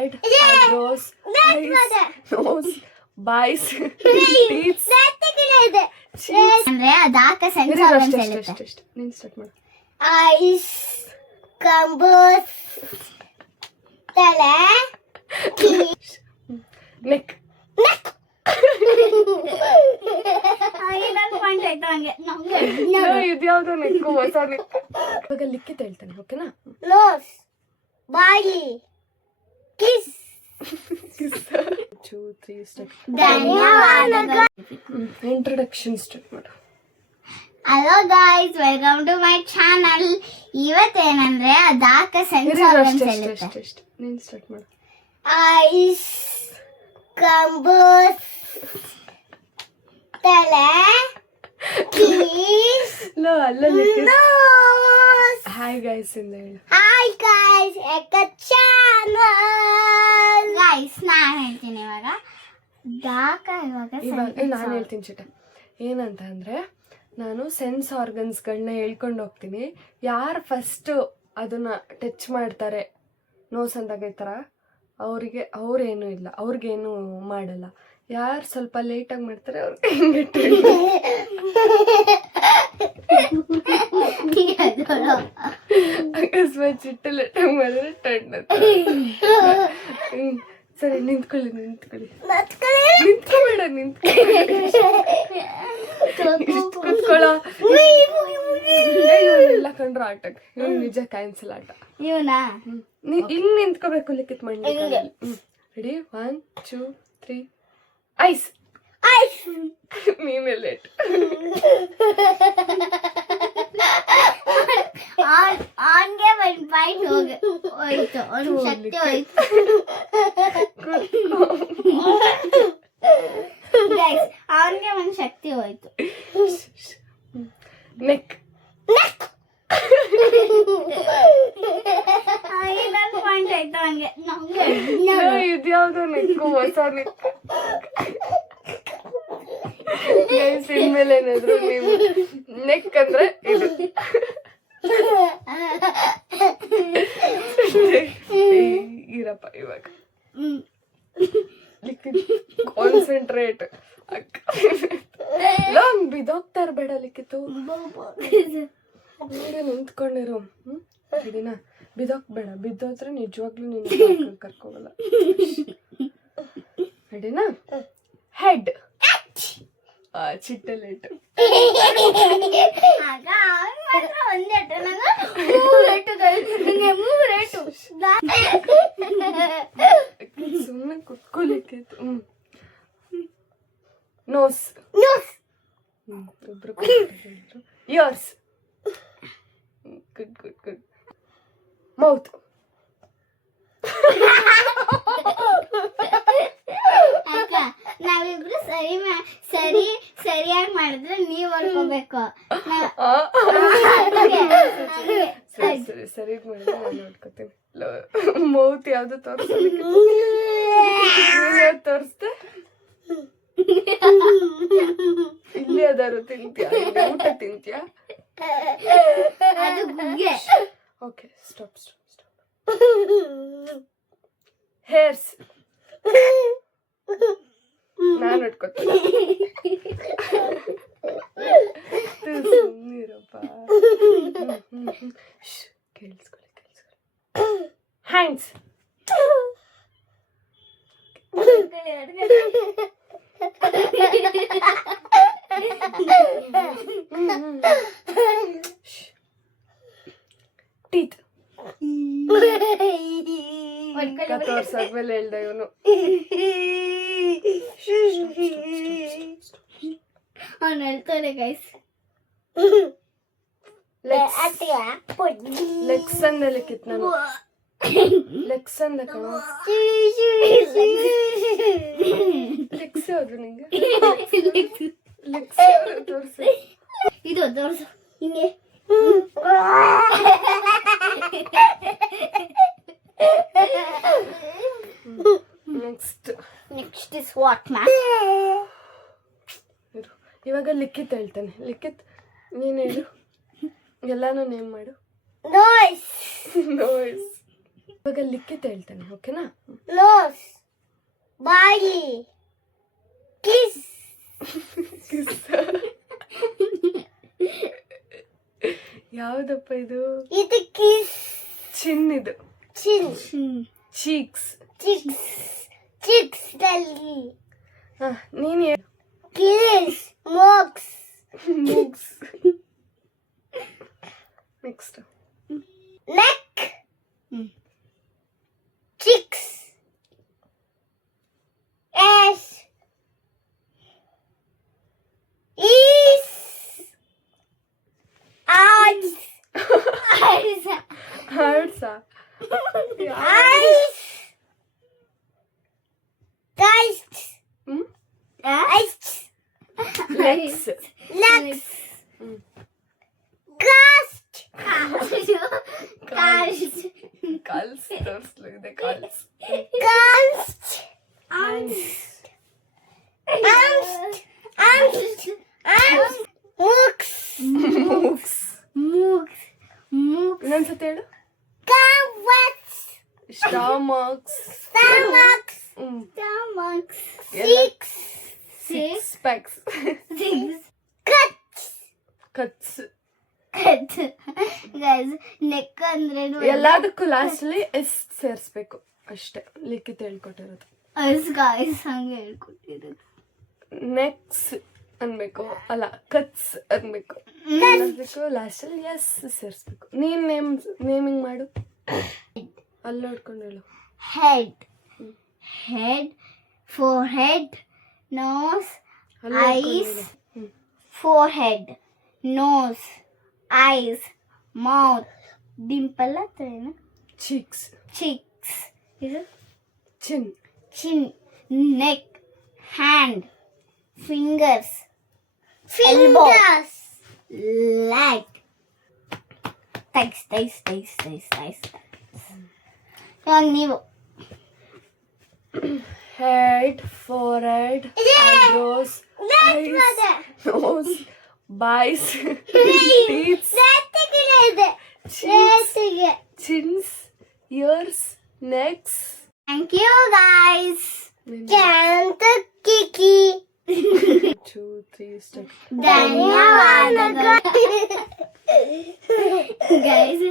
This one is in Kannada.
head, eyebrows, eyes, nose, boys, teeth, cheeks. ಅಂದ್ರೆ ಅದಾಕ ಸೆನ್ಸ್ ಆರ್ಗನ್ಸ್ ಹೇಳುತ್ತೆ. ನೀನು ಸ್ಟಾರ್ಟ್ ಮಾಡು. ಐಸ್, ಕಂಬಸ್, ತಲೆ, ನೆಕ್. ಇದ್ಯಾವ್ದೋ ನೆಕ್ಕು ಹೊಸ ನೆಕ್. ಇವಾಗ ಲಿಖಿತ ಹೇಳ್ತಾನೆ, ಓಕೆನಾ? ನೋಸ್, ಬಾಯಿ, ಕಿಸ್. 2 3 ಸ್ಟಾರ್ಟ್. ಧನ್ಯವಾದಗಳು. ಇಂಟ್ರೊಡಕ್ಷನ್ ಸ್ಟಾರ್ಟ್ ಮಾಡು. Hello guys, welcome to my channel. ಇವತ್ತೇನಂದ್ರೆ ಅದಾಕ ಸೆನ್ಸ್ ಆರ್ಗನ್ಸ್ ಹೇಳುತ್ತೆ. ನೀನು ಸ್ಟಾರ್ಟ್ ಮಾಡು. ಐಸ್, ಕಂಬಸ್, ತಲೆ, ಕಿಸ್, ಅಲ್ಲ ಲಿಖಿತ. ನೋಸ್. ಹಾಯ್ ಗೈಸ್ ಇಂದ ಹೇಳು. ಹಾಯ್ ಗೈಸ್, ಎಕ್ಕ ಚಾನಲ್. ಗೈಸ್ ನಾನು ಹೇಳ್ತೀನಿ ಇವಾಗ ನಾನು ಹೇಳ್ತೀನಿ ಚಿಟ. ಏನಂತ ಅಂದರೆ, ನಾನು ಸೆನ್ಸ್ ಆರ್ಗನ್ಸ್ಗಳನ್ನ ಹೇಳ್ಕೊಂಡು ಹೋಗ್ತೀನಿ. ಯಾರು ಫಸ್ಟು ಅದನ್ನು ಟಚ್ ಮಾಡ್ತಾರೆ ನೋಸ್ ಅಂದಾಗ ಈ ಥರ, ಅವರಿಗೆ ಅವ್ರೇನೂ ಇಲ್ಲ, ಅವ್ರಿಗೇನು ಮಾಡಲ್ಲ. ಯಾರು ಸ್ವಲ್ಪ ಲೇಟಾಗಿ ಮಾಡ್ತಾರೆ ಅವ್ರಿಗೆ ಅಕಸ್ಮಾತ್ ಚಿಟ್ಟ ಲೇಟಾಗಿ ಮಾಡಿದ್ರೆ ಟಣ್ಣ. ಸರಿ, ನಿಂತ್ಕೊಳ್ಳಿ. ನಿಂತ್ಕೊಬೇಡ, ಕೂತ್ಕೊಳ್ಳ. ಎಲ್ಲ ಕಂಡ್ರು ಆಟಕ್ಕೆ. ಇವ್ನು ನಿಜ ಕ್ಯಾನ್ಸಲ್ ಆಟ. ಇವನಾ ಇಲ್ಲಿ ನಿಂತ್ಕೋಬೇಕು ಲಿಖಿತ್ ಮಂಡಿ. Ready, 1 2 3 ice. ನೀನೇ ಲೇಟ್. ಆನ್ಗೆ ಒಂದು ಪಾಯಿಂಟ್ ಹೋಯ್ತು, ಒಂದು ಶಕ್ತಿ ಹೋಯ್ತು. ಅವನಿಗೆ ಒಂದು ಶಕ್ತಿ ಹೋಯ್ತು. ನೆಕ್. ಪಾಯಿಂಟ್ ಆಯ್ತು ಅವನಿಗೆ. ಇದ್ಯಾವ್ದೋ ನೆಕ್ಕು ಹೊಸ ನೆಕ್. ಇನ್ಮೇಲೆ ಏನಾದ್ರು ನೀವು ನೆಕ್ ಅಂದ್ರೆ ಇದು. ಇರಪ್ಪ ಇವಾಗ ಕಾನ್ಸಂಟ್ರೇಟ್. ಬಿದೋಗ್ತಾ ಇರ್ಬೇಡ ಲಿಖಿತು. ಹಂಗೆ ನಿಂತ್ಕೊಂಡಿರು. ರೆಡಿನಾ? ಬಿದೋಗ್ಬೇಡ. ಬಿದ್ದೋದ್ರೆ ನಿಜವಾಗ್ಲೂ ನೀನು ಕರ್ಕೋಗಲ್ಲ. ರೆಡಿನಾ? ಹೆಡ್. ಚಿಟ್ಟಲೇಟ್. ಸುಮ್ಮನೆ ಕುತ್ಕೊಲಿಕ್ಕಿತ್ತು. ನೋಸ್. ಇಬ್ರು ಇಯರ್ಸ್. ಗುಡ್. ಮೌತ್. ನಾವಿಬ್ರು ಸರಿಯಾಗಿ ಮಾಡಿದ್ರೆ ನೀವ್ ಹೊಡ್ಕೋಬೇಕು. ಸರಿ ಮಾಡಿದ್ರೆ ನಾನು ನೋಡ್ಕೋತೀನಿ. ಮೌತ್ ಯಾವ್ದು ತೋರಿಸ್ದೆ? ಇಲ್ಲಿ ಅದಾರು ತಿಂತ್ಯಾ? ಊಟ ತಿಂತ್ಯಾ? Okay, stop. ಹೇರ್ಸ್. ನಾನು ಇಟ್ಕೊತೀನಿ. ನೀರಪ್ಪ. ಕೇಳಿಸ್ಕೊಳ್ಳಿ. ಹ್ಯಾಂಡ್ಸ್. ಟೀತ್. ತೋರ್ಸಾದ್ಮೇಲೆ ಹೇಳ್ದ ಇವನು. ಅವ್ನು ಹೇಳ್ತಾನೆ ಗೈಸ್. ಲೆಗ್ಸ್ ಅಂದೆ ಲಿಖಿತ್. ನಾನು ಲೆಗ್ಸ್ ಅಂದೆ ಕಣ. ಲೆಗ್ಸ್ ಯಾವ್ದು ನಿಂಗೆ? ಲೆಗ್ಸ್ ತೋರ್ಸು. ಇದು ತೋರ್ಸು ಹಿಂಗೆ. Next is what ma'am? ಇವಾಗ ಲಿಖಿತ್ ಹೇಳ್ತಾನೆ. ಲಿಖಿತ್ ನೀನು ಹೇಳು. ಎಲ್ಲಾನು ನೇಮ್ ಮಾಡು. ನೋಯ್ಸ್. ಇವಾಗ ಲಿಖಿತ್ ಹೇಳ್ತಾನೆ, ಓಕೆನಾ? nose, ಬಾಯಿ, kiss, ಯಾವ್ದಪ್ಪ ಇದು? ಇದು kiss, ಚಿನ್, ಇದು chin, ಚೀಕ್ಸ್. cheeks, cheeks ದಲ್ಲಿ, ನೀನ್ kiss, mugs, ಮೂಗ್ಸ್. Next neck, cheeks, ass, ears, eyes, eyes, ಹಾರ್ಟ್ಸಾ? eyes, eyes, ಹ್ಮ್ eyes, legs. legs, cast, cast, calls ತೋರಿಸ್ಲಿದೆ. Calls. cast, arms, mooks, ಮೂಗ್ಸ್. mooks, mooks, ಇನ್ನೊಂದ್ಸತಿ ಹೇಳು. carrots, ಸ್ಟಾಮಕ್ಸ್. stomachs, stomachs, six, six packs. cuts, cuts. cut, guys, neck ಅಂದ್ರೆ ಎಲ್ಲದಕ್ಕೂ ಲಾಸ್ಟ್ ಅಲ್ಲಿ ಎಸ್ ಸೇರಿಸ್ಬೇಕು ಅಷ್ಟೇ. ಲಿಖಿತ್ ಹೇಳ್ಕೊಟ್ಟಿರೋದು. guys ಹಂಗೆ ಹೇಳ್ಕೊಟ್ಟಿರೋದು. ನೆಕ್ಸ್ ಅನ್ಬೇಕು, ಅಲ್ಲ ಕಟ್ಸ್ ಅನ್ಬೇಕು. ಲಾಸ್ಟ್ ಅಲ್ಲಿ ಎಸ್ ಸೇರಿಸ್ಬೇಕು. ನೀನ್ ನೇಮಿಂಗ್ ಮಾಡು. ಅಲ್ಲಿ ನೋಡ್ಕೊಂಡು ಹೇಳು. head, head, forehead, nose, ಅಲ್ಲಿ ನೋಡ್ಕೊಂಡು eyes, ಹೇಳು. forehead, nose, eyes, mouth, dimple ಹತ್ರ ಏನು, ಚೀಕ್ಸ್. cheeks, ಇದು ಚಿನ್. chin, neck, hand, fingers, fingers, leg, thighs. ಇವಾಗ ನೀವು ಹೆಡ್, ಫೋರ್ಹೆಡ್, ಐಬ್ರೋಸ್, ನೋಸ್, ಬಾಯ್ಸ್, teeths, chins, ears, necks. Thank you guys. ಕಿಕಿ 2 3 ಸ್ಟೆಪ್. ಧನ್ಯವಾದಗಳು ಗೈಸ್.